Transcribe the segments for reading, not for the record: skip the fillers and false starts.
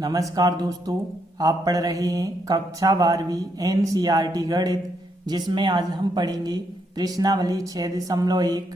नमस्कार दोस्तों, आप पढ़ रहे हैं कक्षा 12वीं एनसीईआरटी गणित, जिसमें आज हम पढ़ेंगे प्रश्नावली 6.1।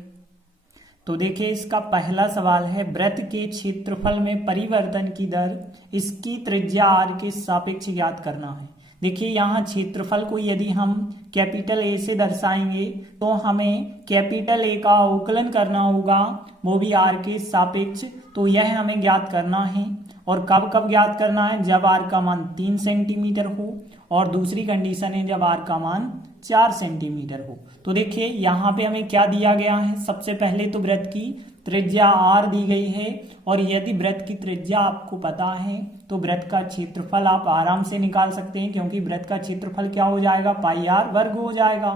तो देखिए, इसका पहला सवाल है वृत्त के क्षेत्रफल में परिवर्तन की दर इसकी त्रिज्या r के सापेक्ष ज्ञात करना है। देखिए, यहाँ क्षेत्रफल को यदि हम कैपिटल ए से दर्शाएंगे तो हमें कैपिटल ए का अवकलन करना होगा, वो भी r के सापेक्ष। तो यह हमें ज्ञात करना है। और कब कब ज्ञात करना है? जब r का मान 3 सेंटीमीटर हो, और दूसरी कंडीशन है जब r का मान 4 सेंटीमीटर हो। तो देखिए, यहाँ पे हमें क्या दिया गया है। सबसे पहले तो वृत्त की त्रिज्या r दी गई है, और यदि वृत्त की त्रिज्या आपको पता है तो वृत्त का क्षेत्रफल आप आराम से निकाल सकते हैं, क्योंकि वृत्त का क्षेत्रफल क्या हो जाएगा? पाई r वर्ग हो जाएगा।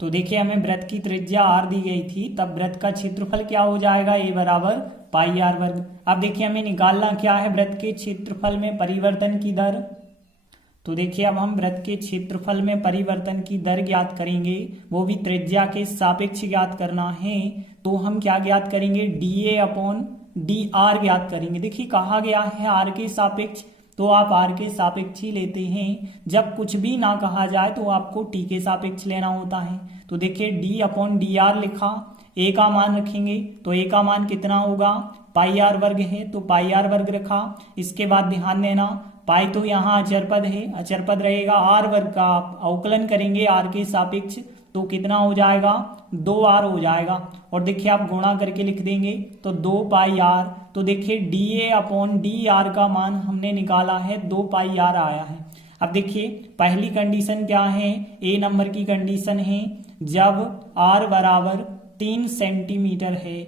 तो देखिए, हमें वृत्त की त्रिज्या r दी गई थी, तब वृत्त का क्षेत्रफल क्या हो जाएगा? a बराबर पाई r वर्ग। अब देखिए, हमें निकालना क्या है? वृत्त के क्षेत्रफल में परिवर्तन की दर। तो देखिए, अब हम वृत्त के क्षेत्रफल में परिवर्तन की दर ज्ञात करेंगे, वो भी त्रिज्या के सापेक्ष ज्ञात करना है। तो हम क्या ज्ञात करेंगे? dA अपॉन dr ज्ञात करेंगे। देखिए, कहा गया है r के सापेक्ष, तो आप r के सापेक्ष ही लेते हैं। जब कुछ भी ना कहा जाए तो आपको t के सापेक्ष लेना होता है। तो देखिए, d अपॉन dr लिखा, a का मान रखेंगे तो a का मान कितना होगा? पाई r वर्ग है, तो पाई r वर्ग रखा। इसके बाद ध्यान देना, पाई तो यहाँ अचर पद है, अचर पद रहेगा। r वर्ग का आप अवकलन करेंगे r के सापेक्ष, तो कितना हो जाएगा? 2r हो जाएगा। और देखिए, आप गुणा करके लिख देंगे तो 2 पाई r। तो देखिए, dA अपॉन dr का मान हमने निकाला है, 2 पाई r आया है। अब देखिए, पहली कंडीशन क्या है? ए नंबर की कंडीशन है जब r बराबर 3 सेंटीमीटर है,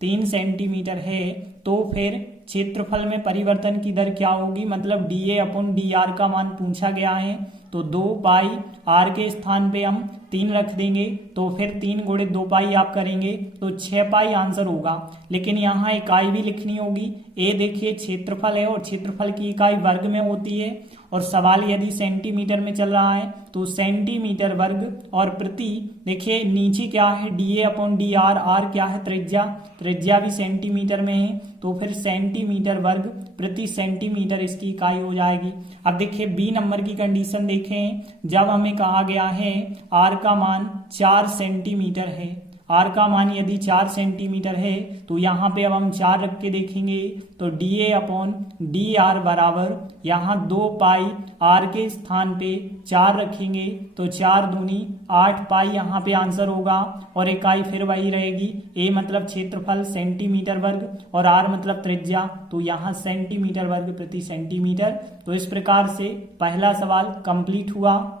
3 सेंटीमीटर है, तो फिर क्षेत्रफल में परिवर्तन की दर क्या होगी? मतलब dA अपॉन dr का मान पूछा गया है, तो 2 पाई r के स्थान पे हम 3 रख देंगे, तो फिर 3 गुणे 2 पाई आप करेंगे तो 6 पाई आंसर होगा। लेकिन यहाँ इकाई भी लिखनी होगी। ए देखिए क्षेत्रफल है, और क्षेत्रफल की इकाई वर्ग में होती है, और सवाल यदि सेंटीमीटर में चल रहा है तो सेंटीमीटर वर्ग। और प्रति, देखिए नीचे क्या है? dA अपॉन dr, r क्या है? त्रिज्या, त्रिज्या भी सेंटीमीटर में है, तो फिर सेंटीमीटर वर्ग प्रति सेंटीमीटर इसकी इकाई हो जाएगी। अब देखिए, बी नंबर की कंडीशन देखें, जब हमें कहा गया है r का मान 4 सेंटीमीटर है, r का मान यदि 4 सेंटीमीटर है, तो यहाँ पे अब हम 4 रख के देखेंगे तो dA अपॉन dr बराबर यहाँ 2 पाई r के स्थान पे 4 रखेंगे, तो 4 दूनी 8 पाई यहाँ पे आंसर होगा। और इकाई फिर वही रहेगी, a मतलब क्षेत्रफल सेंटीमीटर वर्ग, और r मतलब त्रिज्या, तो यहाँ सेंटीमीटर वर्ग प्रति सेंटीमीटर। तो इस प्रकार से पहला सवाल कंप्लीट हुआ।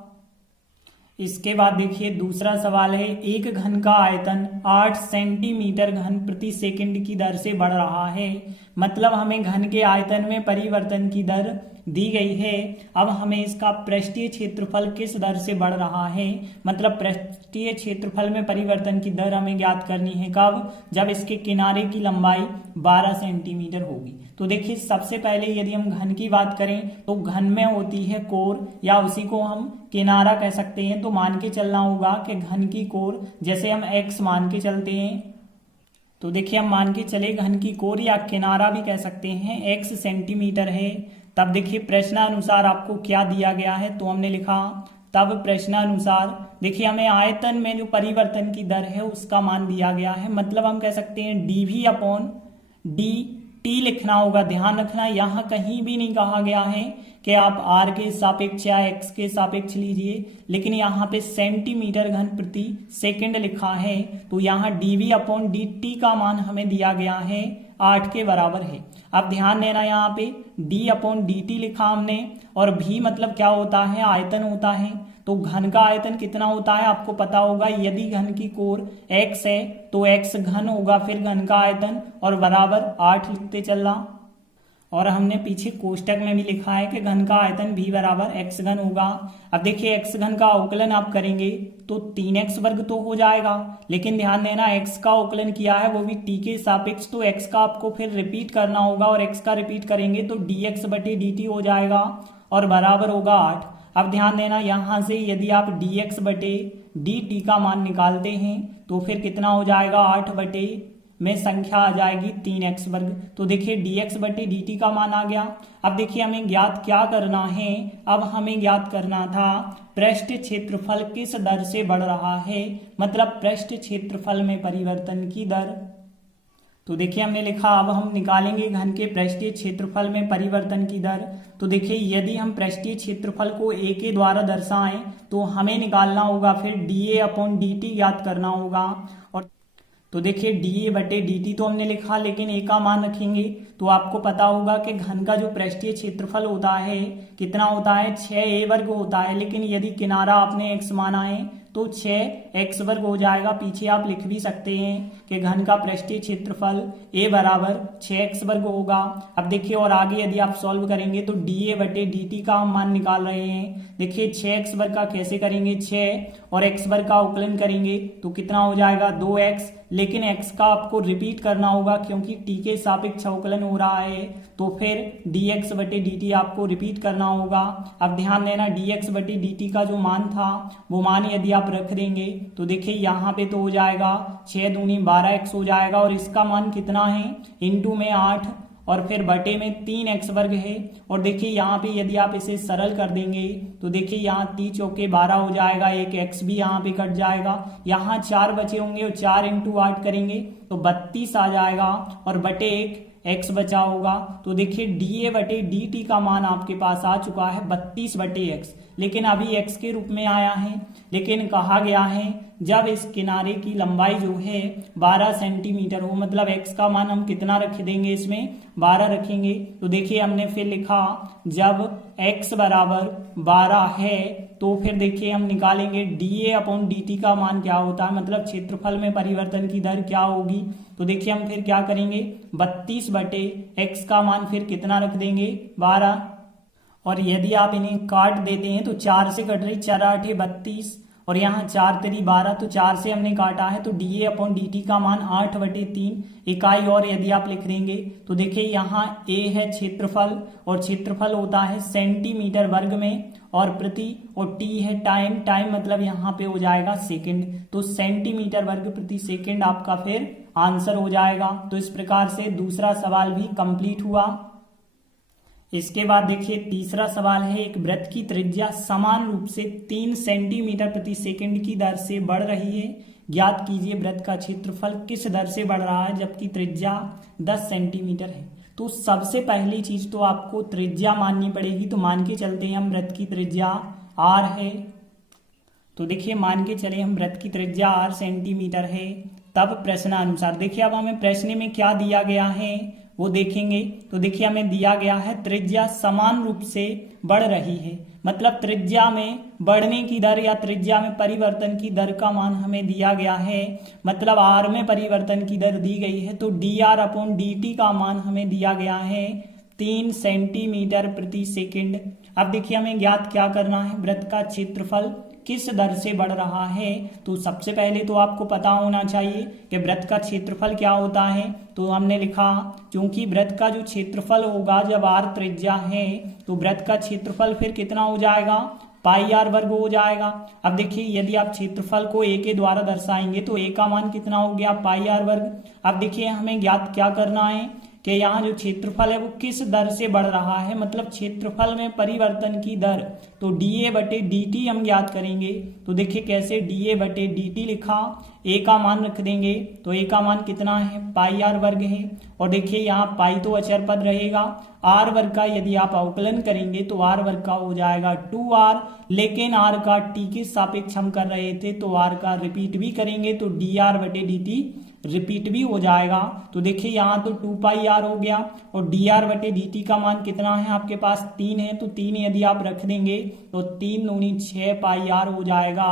इसके बाद देखिए, दूसरा सवाल है, एक घन का आयतन 8 सेंटीमीटर घन प्रति सेकंड की दर से बढ़ रहा है। मतलब हमें घन के आयतन में परिवर्तन की दर दी गई है। अब हमें इसका पृष्ठीय क्षेत्रफल किस दर से बढ़ रहा है, मतलब पृष्ठीय क्षेत्रफल में परिवर्तन की दर हमें ज्ञात करनी है। कब? जब इसके किनारे की लंबाई 12 सेंटीमीटर होगी। तो देखिए, सबसे पहले यदि हम घन की बात करें तो घन में होती है कोर, या उसी को हम किनारा कह सकते हैं। तो मान के चलना होगा कि घन की कोर, जैसे हम x मान के चलते हैं, तो देखिए हम मान के चले घन की कोर या किनारा भी कह सकते हैं, x सेंटीमीटर है। तब देखिए, प्रश्नानुसार आपको क्या दिया गया है, तो हमने लिखा तब प्रश्नानुसार। देखिए, हमें आयतन में जो परिवर्तन की दर है उसका मान दिया गया है, मतलब हम कह सकते हैं dV अपॉन dt लिखना होगा। ध्यान रखना, यहाँ कहीं भी नहीं कहा गया है कि आप r के सापेक्ष या x के सापेक्ष लीजिए, लेकिन यहाँ पे सेंटीमीटर घन प्रति सेकंड लिखा है, तो यहाँ dV अपॉन dt का मान हमें दिया गया है 8 के बराबर है। अब ध्यान देना, यहाँ पे d अपॉन dt लिखा हमने, और v मतलब क्या होता है? आयतन होता है। तो घन का आयतन कितना होता है आपको पता होगा। यदि घन की कोर x है तो x घन होगा, फिर घन का आयतन, और बराबर 8 लिखते चलना। और हमने पीछे कोष्टक में भी लिखा है कि घन का आयतन v बराबर x घन होगा। अब देखिए, x घन का अवकलन आप करेंगे तो 3x वर्ग तो हो जाएगा, लेकिन ध्यान देना x का अवकलन किया है वो भी t के सापेक्ष, तो x का आपको फिर रिपीट करना होगा, और x का रिपीट करेंगे तो dx बटे dt हो जाएगा, और बराबर होगा 8। अब ध्यान देना, यहाँ से यदि आप dx बटे dt का मान निकालते हैं तो फिर कितना हो जाएगा? 8 बटे में संख्या आ जाएगी 3x वर्ग। तो देखिए dx बटे dt का मान आ गया। अब देखिए हमें ज्ञात क्या करना है, अब हमें ज्ञात करना था पृष्ठ क्षेत्रफल किस दर से बढ़ रहा है, मतलब पृष्ठ क्षेत्रफल में परिवर्तन की दर। तो देखिए हमने लिखा अब हम निकालेंगे घन के पृष्ठीय क्षेत्रफल में परिवर्तन की दर। तो देखिए यदि हम पृष्ठीय क्षेत्रफल को a के द्वारा दर्शाएं तो हमें निकालना होगा फिर dA अपॉन dt ज्ञात करना होगा। और तो देखिए dA बटे dt तो हमने लिखा, लेकिन a का मान रखेंगे तो आपको पता होगा कि घन का जो पृष्ठीय क्षेत्रफल होता है कितना होता है, 6a वर्ग होता है। लेकिन यदि किनारा आपने x माना है तो 6x वर्ग हो जाएगा। पीछे आप लिख भी सकते हैं कि घन का पृष्ठीय क्षेत्रफल a बराबर 6x वर्ग होगा। अब देखिए और आगे यदि आप सॉल्व करेंगे तो dA बटे dt का हम मान निकाल रहे हैं। देखिए 6x वर्ग का कैसे करेंगे, 6 और x वर्ग का उकलन करेंगे तो कितना हो जाएगा 2x, लेकिन x का आपको रिपीट करना होगा क्योंकि t के सापेक्ष अवकलन हो रहा है, तो फिर dx बटे dt आपको रिपीट करना होगा। अब ध्यान देना dx बटे dt का जो मान था वो मान यदि आप रख देंगे तो देखिए यहाँ पे तो हो जाएगा 6 दूनी 12x हो जाएगा, और इसका मान कितना है, इंटू में 8 और फिर बटे में 3x वर्ग है। और देखिए यहाँ पे यदि आप इसे सरल कर देंगे तो देखिए यहाँ 3 चौके 12 हो जाएगा, एक x भी यहाँ पे कट जाएगा, यहाँ 4 बचे होंगे और 4 इंटू 8 करेंगे तो 32 आ जाएगा और बटे 1 x बचा होगा। तो देखिए dA बटे dt का मान आपके पास आ चुका है 32 बटे x, लेकिन अभी x के रूप में आया है। लेकिन कहा गया है जब इस किनारे की लंबाई जो है 12 सेंटीमीटर हो, मतलब x का मान हम कितना रख देंगे, इसमें 12 रखेंगे। तो देखिए हमने फिर लिखा जब x बराबर 12 है तो फिर देखिए हम निकालेंगे dA अपॉन dt का मान क्या होता है, मतलब क्षेत्रफल में परिवर्तन की दर क्या होगी। तो देखिए हम फिर क्या करेंगे, 32 बटे x का मान फिर कितना रख देंगे 12, और यदि आप इन्हें काट देते हैं तो 4 से कट रही, 4 8 32 और यहाँ 4 3 12, तो 4 से हमने काटा है तो dA अपॉन dt का मान 8 बटे 3 इकाई। और यदि आप लिख देंगे तो देखिए यहाँ a है क्षेत्रफल और क्षेत्रफल होता है सेंटीमीटर वर्ग में, और प्रति और t है टाइम, टाइम मतलब यहाँ पे हो जाएगा सेकंड, तो सेंटीमीटर वर्ग प्रति सेकंड आपका फिर आंसर हो जाएगा। तो इस प्रकार से दूसरा सवाल भी कंप्लीट हुआ। इसके बाद देखिए तीसरा सवाल है, एक वृत्त की त्रिज्या समान रूप से 3 सेंटीमीटर प्रति सेकंड की दर से बढ़ रही है, ज्ञात कीजिए वृत्त का क्षेत्रफल किस दर से बढ़ रहा है जबकि त्रिज्या 10 सेंटीमीटर है। तो सबसे पहली चीज तो आपको त्रिज्या माननी पड़ेगी। तो मान के चलते हैं हम वृत्त की त्रिज्या r है, तो देखिए मान के चले हम वृत्त की त्रिज्या r सेंटीमीटर है। तब प्रश्नानुसार देखिए अब हमें प्रश्न में क्या दिया गया है वो देखेंगे। तो देखिए हमें दिया गया है त्रिज्या समान रूप से बढ़ रही है, मतलब त्रिज्या में बढ़ने की दर या त्रिज्या में परिवर्तन की दर का मान हमें दिया गया है, मतलब r में परिवर्तन की दर दी गई है। तो dr अपॉन dt का मान हमें दिया गया है 3 सेंटीमीटर प्रति सेकंड। अब देखिए हमें ज्ञात क्या करना है, वृत्त का क्षेत्रफल किस दर से बढ़ रहा है। तो सबसे पहले तो आपको पता होना चाहिए कि वृत्त का क्षेत्रफल क्या होता है। तो हमने लिखा क्योंकि वृत्त का जो क्षेत्रफल होगा जब r त्रिज्या है तो वृत्त का क्षेत्रफल फिर कितना हो जाएगा, पाई r वर्ग हो जाएगा। अब देखिए यदि आप क्षेत्रफल को a के द्वारा दर्शाएंगे तो a का मान कितना हो गया, पाई r वर्ग। अब देखिए हमें ज्ञात क्या करना है कि यहाँ जो क्षेत्रफल है वो किस दर से बढ़ रहा है, मतलब क्षेत्रफल में परिवर्तन की दर। तो dA बटे dt हम ज्ञात करेंगे। तो देखिए कैसे, dA बटे dt लिखा, a का मान रख देंगे तो a का मान कितना है, पाई r वर्ग है। और देखिए यहाँ पाई तो अचर पद रहेगा, r वर्ग का यदि आप अवकलन करेंगे तो r वर्ग का हो जाएगा 2r, लेकिन r का t के सापेक्ष हम कर रहे थे तो r का रिपीट भी करेंगे तो dr बटे dt रिपीट भी हो जाएगा। तो देखिए यहाँ तो 2 पाई r हो गया और dr बटे dt का मान कितना है आपके पास, 3 है। तो 3 यदि आप रख देंगे तो 3 दूनी 6 पाई r हो जाएगा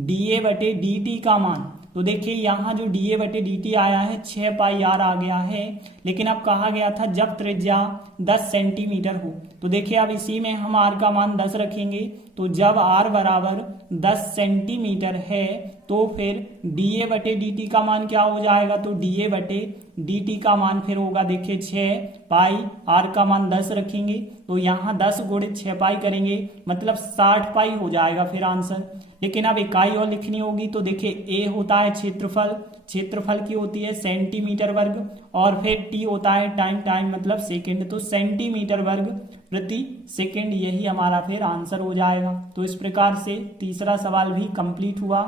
dA बटे dt का मान। तो देखिए यहाँ जो dA बटे dt आया है 6 पाई r आ गया है, लेकिन अब कहा गया था जब त्रिज्या 10 सेंटीमीटर हो। तो देखिए अब इसी में हम r का मान 10 रखेंगे। तो जब r बराबर 10 सेंटीमीटर है तो फिर dA बटे dt का मान क्या हो जाएगा, तो dA बटे dt का मान फिर होगा देखिए 6 पाई, r का मान 10 रखेंगे तो यहाँ 10 गुणित 6 पाई करेंगे मतलब 60 पाई हो जाएगा फिर आंसर। लेकिन अब इकाई और लिखनी होगी तो देखिए a होता है क्षेत्रफल, क्षेत्रफल की होती है सेंटीमीटर वर्ग, और फिर t होता है टाइम मतलब सेकंड, तो सेंटीमीटर वर्ग प्रति सेकंड, यही हमारा फिर आंसर हो जाएगा। तो इस प्रकार से तीसरा सवाल भी कंप्लीट हुआ।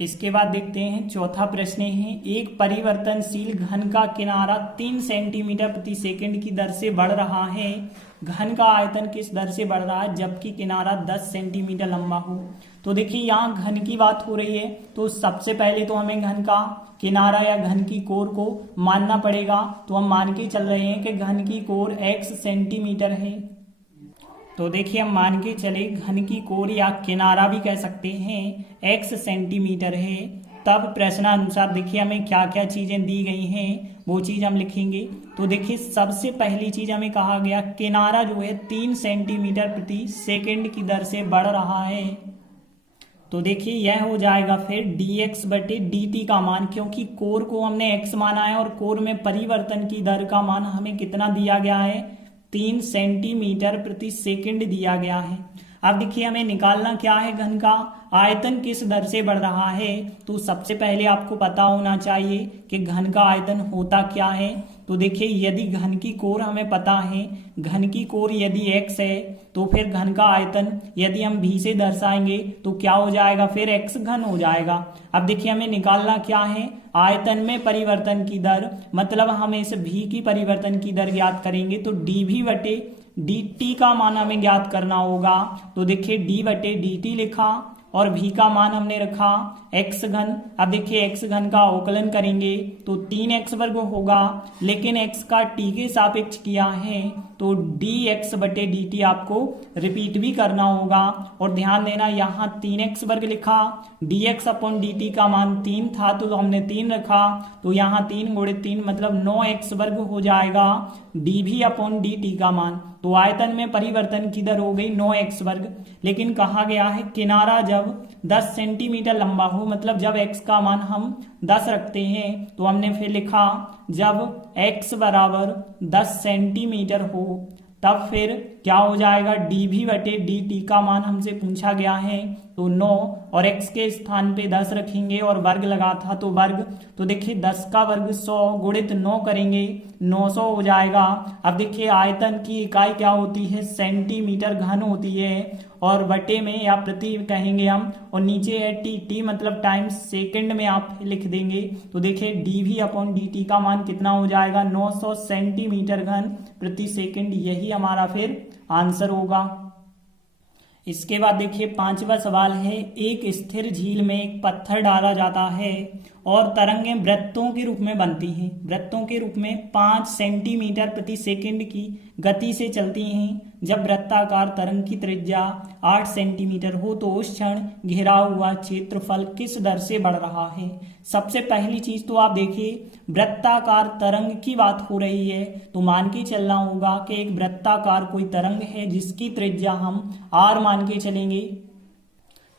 इसके बाद देखते हैं चौथा प्रश्न है, एक परिवर्तनशील घन का किनारा 3 सेंटीमीटर प्रति सेकंड की दर से बढ़ रहा है। घन का आयतन किस दर से बढ़ रहा है जबकि किनारा 10 सेंटीमीटर लंबा हो। तो देखिए यहाँ घन की बात हो रही है तो सबसे पहले तो हमें घन का किनारा या घन की कोर को मानना पड़ेगा। तो हम मान के चल रहे हैं कि घन की कोर x सेंटीमीटर है। तो देखिए हम मान के चले घन की कोर या किनारा भी कह सकते हैं x सेंटीमीटर है। तब प्रश्नानुसार देखिए हमें क्या क्या चीजें दी गई हैं वो चीज हम लिखेंगे। तो देखिए सबसे पहली चीज हमें कहा गया किनारा जो है 3 सेंटीमीटर प्रति सेकंड की दर से बढ़ रहा है। तो देखिए यह हो जाएगा फिर dx बटे dt का मान, क्योंकि कोर को हमने x माना है और कोर में परिवर्तन की दर का मान हमें कितना दिया गया है 3 सेंटीमीटर प्रति सेकंड दिया गया है। अब देखिए हमें निकालना क्या है, घन का आयतन किस दर से बढ़ रहा है। तो सबसे पहले आपको पता होना चाहिए कि घन का आयतन होता क्या है। तो देखिए यदि घन की कोर हमें पता है, घन की कोर यदि x है तो फिर घन का आयतन यदि हम v से दर्शाएंगे तो क्या हो जाएगा फिर x घन हो जाएगा। अब देखिए हमें निकालना क्या है, आयतन में परिवर्तन की दर, मतलब हम इस v की परिवर्तन की दर ज्ञात करेंगे तो dv बटे dt का मान हमें ज्ञात करना होगा। तो देखिए d बटे dt लिखा और v का मान हमने रखा x घन। अब देखिए x घन का अवकलन करेंगे तो 3x वर्ग होगा, लेकिन x का t के सापेक्ष किया है तो dx बटे dt आपको रिपीट भी करना होगा। और ध्यान देना यहाँ 3x वर्ग लिखा, dx अपॉन dt का मान 3 था तो हमने 3 रखा, तो यहाँ 3 गुणित 3 मतलब 9x वर्ग हो जाएगा dv अपॉन dt का मान। तो आयतन में परिवर्तन की दर हो गई 9x वर्ग। लेकिन कहा गया है किनारा जब 10 सेंटीमीटर लंबा हो, मतलब जब x का मान हम 10 रखते हैं तो हमने फिर लिखा जब x बराबर 10 सेंटीमीटर हो तब फिर क्या हो जाएगा dv बटे dt का मान हमसे पूछा गया है तो 9 और x के स्थान पे 10 रखेंगे और वर्ग लगा था तो वर्ग। तो देखिए 10 का वर्ग 100 गुणित 9 करेंगे 900 हो जाएगा। अब देखिए आयतन की इकाई क्या होती है सेंटीमीटर घन होती है, और बटे में या प्रति कहेंगे हम, और नीचे है टी मतलब टाइम, सेकंड में आप लिख देंगे। तो देखिए dv अपॉन dt का मान कितना हो जाएगा 900 सेंटीमीटर घन प्रति सेकंड, यही हमारा फिर आंसर होगा। इसके बाद देखिए पांचवा सवाल है, एक स्थिर झील में एक पत्थर डाला जाता है और तरंगें वृत्तों के रूप में बनती हैं। वृत्तों के रूप में 5 सेंटीमीटर प्रति सेकंड की गति से चलती हैं। जब वृत्ताकार तरंग की त्रिज्या 8 सेंटीमीटर हो तो उस क्षण घिरा हुआ क्षेत्रफल किस दर से बढ़ रहा है। सबसे पहली चीज तो आप देखिए वृत्ताकार तरंग की बात हो रही है तो मान के चलना होगा कि एक वृत्ताकार कोई तरंग है जिसकी त्रिज्या हम r मान के चलेंगे।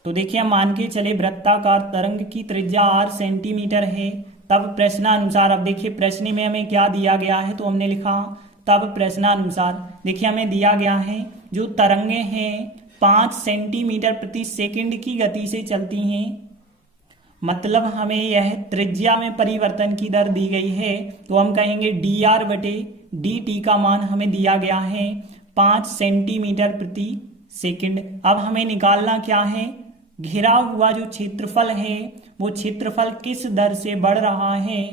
तो देखिए हम मान के चले वृत्ताकार तरंग की त्रिज्या r सेंटीमीटर है। तब प्रश्नानुसार, अब देखिए प्रश्न में हमें क्या दिया गया है तो हमने लिखा तब प्रश्नानुसार देखिए हमें दिया गया है जो तरंगे हैं 5 सेंटीमीटर प्रति सेकंड की गति से चलती हैं, मतलब हमें यह त्रिज्या में परिवर्तन की दर दी गई है तो हम कहेंगे dr बटे dt का मान हमें दिया गया है 5 सेंटीमीटर प्रति सेकंड। अब हमें निकालना क्या है, घिरा हुआ जो क्षेत्रफल है वो क्षेत्रफल किस दर से बढ़ रहा है।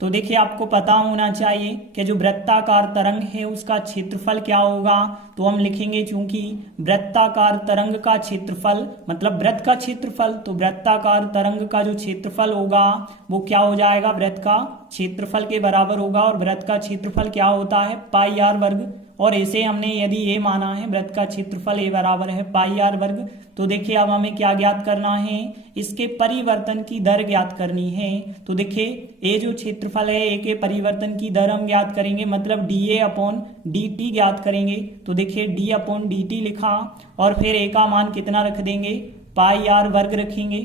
तो देखिए आपको पता होना चाहिए कि जो वृत्ताकार तरंग है उसका क्षेत्रफल क्या होगा। तो हम लिखेंगे चूंकि वृत्ताकार तरंग का क्षेत्रफल मतलब वृत्त का क्षेत्रफल, तो वृत्ताकार तरंग का जो क्षेत्रफल होगा वो क्या हो जाएगा, वृत्त का क्षेत्रफल के बराबर होगा। और वृत्त का क्षेत्रफल क्या होता है पाई r वर्ग, और इसे हमने यदि ये माना है वृत्त का क्षेत्रफल a बराबर है पाई r वर्ग। तो देखिए अब हमें क्या ज्ञात करना है, इसके परिवर्तन की दर ज्ञात करनी है। तो देखिए a जो क्षेत्रफल है a के परिवर्तन की दर हम ज्ञात करेंगे, मतलब dA अपॉन dt ज्ञात करेंगे। तो देखिए d अपॉन dt लिखा और फिर a का मान कितना रख देंगे पाई r वर्ग रखेंगे।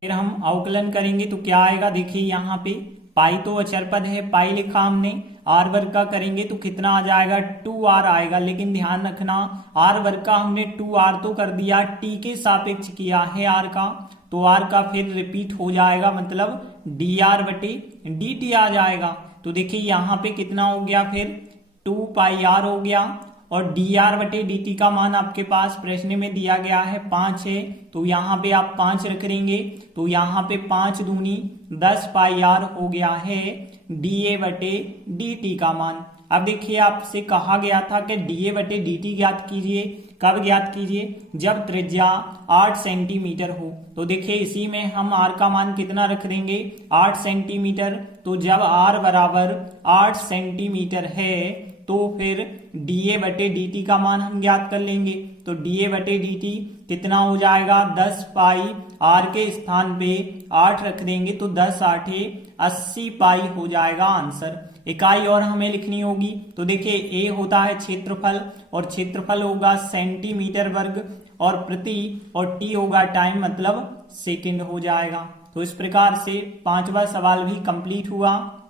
फिर हम अवकलन करेंगे तो क्या आएगा, देखिए यहाँ पे पाई तो अचर पद है, पाई लिखा हमने, आर वर्ग का करेंगे तो कितना आ जाएगा 2r आएगा। लेकिन ध्यान रखना आर वर्ग का हमने 2r तो कर दिया, टी के सापेक्ष किया है आर का, तो आर का फिर रिपीट हो जाएगा, मतलब dr बटे dt आ जाएगा। तो देखिए यहाँ पे कितना हो गया, फिर 2 पाई r हो गया, और dr बटे dt का मान आपके पास प्रश्न में दिया गया है 5 है, तो यहाँ पे आप 5 रख लेंगे, तो यहाँ पे 5 दूनी 10 पाई r हो गया है dA बटे dt का मान। अब देखिए आपसे कहा गया था कि dA बटे dt ज्ञात कीजिए, कब ज्ञात कीजिए, जब त्रिज्या 8 सेंटीमीटर हो। तो देखिए इसी में हम r का मान कितना रख देंगे 8 सेंटीमीटर, तो जब r बराबर 8 सेंटीमीटर है तो फिर dA बटे dt का मान हम ज्ञात कर लेंगे। तो dA बटे dt कितना हो जाएगा 10 पाई, r के स्थान पे 8 रख देंगे तो 10 8 80 पाई हो जाएगा आंसर। इकाई और हमें लिखनी होगी, तो देखिए a होता है क्षेत्रफल, और क्षेत्रफल होगा सेंटीमीटर वर्ग, और प्रति और t होगा टाइम, मतलब सेकंड हो जाएगा। तो इस प्रकार से 5वां सवाल भी कंप्लीट हुआ।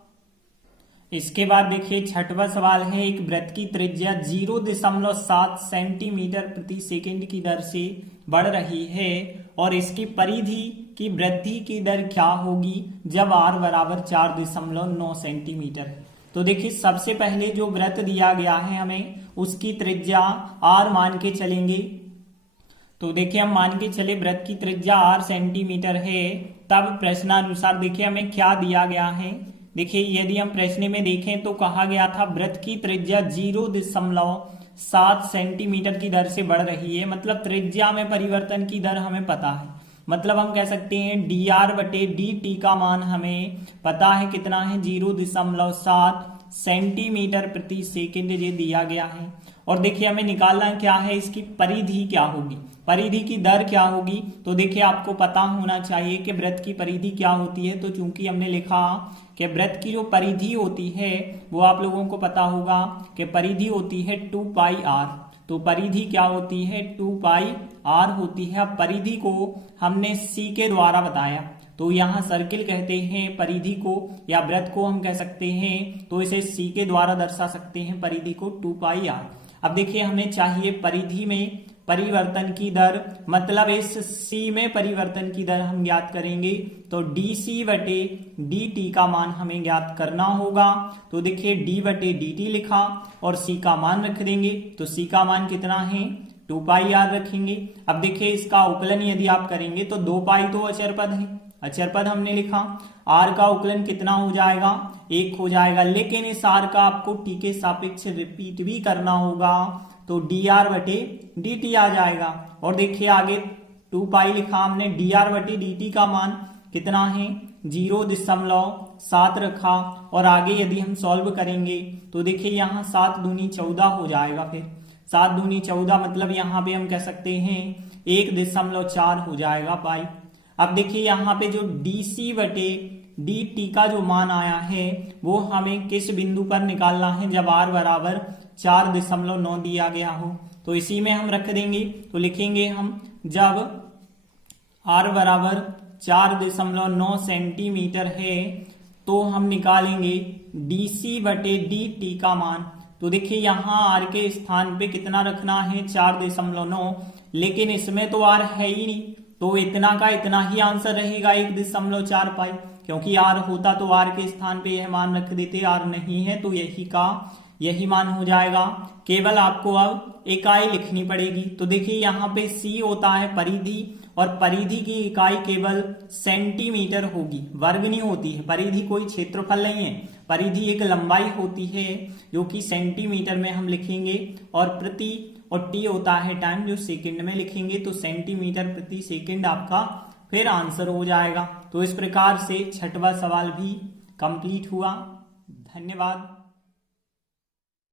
इसके बाद देखिए 6वां सवाल है, एक वृत्त की त्रिज्या 0.7 सेंटीमीटर प्रति सेकंड की दर से बढ़ रही है और इसकी परिधि की वृद्धि की दर क्या होगी जब r बराबर 4.9 सेंटीमीटर है। तो देखिए सबसे पहले जो वृत्त दिया गया है हमें उसकी त्रिज्या r मान के चलेंगे। तो देखिए हम मान के चले वृत्त की त्रिज्या r सेंटीमीटर है, तब प्रश्नानुसार देखिए हमें क्या दिया गया है। देखिए यदि हम प्रश्न में देखें तो कहा गया था वृत्त की त्रिज्या 0.7 सेंटीमीटर की दर से बढ़ रही है, मतलब त्रिज्या में परिवर्तन की दर हमें पता है, मतलब हम कह सकते हैं dr बटे dt का मान हमें पता है कितना है 0.7 सेंटीमीटर प्रति सेकंड ये दिया गया है। और देखिए हमें निकालना क्या है, इसकी परिधि क्या होगी, परिधि की दर क्या होगी। तो देखिए आपको पता होना चाहिए कि वृत्त की परिधि क्या होती है, तो चूंकि हमने लिखा कि वृत्त की जो परिधि होती है वो आप लोगों को पता होगा कि परिधि होती है 2 पाई r। तो परिधि क्या होती है 2 पाई r होती है। अब परिधि को हमने c के द्वारा बताया, तो यहाँ सर्किल कहते हैं परिधि को, या वृत्त को हम कह सकते हैं, तो इसे c के द्वारा दर्शा सकते हैं परिधि को 2 पाई r। अब देखिए हमें चाहिए परिधि में परिवर्तन की दर, मतलब इस c में परिवर्तन की दर हम ज्ञात करेंगे, तो dc बटे dt का मान हमें ज्ञात करना होगा। तो देखिए d बटे dt लिखा और c का मान रख देंगे, तो c का मान कितना है 2 पाई r रखेंगे। अब देखिए इसका उकलन यदि आप करेंगे तो 2 पाई तो अचर पद है, अचर पद हमने लिखा, r का उकलन कितना हो जाएगा 1 हो जाएगा, लेकिन इस r का आपको t के सापेक्ष रिपीट भी करना होगा, तो dr बटे dt आ जाएगा। और देखिए आगे 2 पाई लिखा हमने, dr बटे dt का मान कितना है 0.7 रखा, और आगे यदि हम सॉल्व करेंगे तो देखिए यहाँ 7 दूनी 14 हो जाएगा, फिर 7 दूनी 14 मतलब यहाँ पे हम कह सकते हैं 1.4 हो जाएगा पाई। अब देखिए यहाँ पे जो dc बटे dt का जो मान आया है वो हमें किस बिंदु पर निकालना है जब r बराबर 4.9 दिया गया हो, तो इसी में हम रख देंगे। तो लिखेंगे हम जब r बराबर 4.9 सेंटीमीटर है तो हम निकालेंगे dc बटे dt का मान। तो देखिए यहाँ r के स्थान पे कितना रखना है 4.9, लेकिन इसमें तो r है ही नहीं, तो इतना का इतना ही आंसर रहेगा 1.4 पाई, क्योंकि r होता तो r के स्थान पे यह मान रख देते, r नहीं है तो यही का यही मान हो जाएगा। केवल आपको अब इकाई लिखनी पड़ेगी। तो देखिए यहाँ पे c होता है परिधि, और परिधि की इकाई केवल सेंटीमीटर होगी, वर्ग नहीं होती है। परिधि कोई क्षेत्रफल नहीं है, परिधि एक लंबाई होती है जो कि सेंटीमीटर में हम लिखेंगे, और प्रति और t होता है टाइम जो सेकंड में लिखेंगे, तो सेंटीमीटर प्रति सेकंड आपका फिर आंसर हो जाएगा। तो इस प्रकार से 6वां सवाल भी कंप्लीट हुआ। धन्यवाद।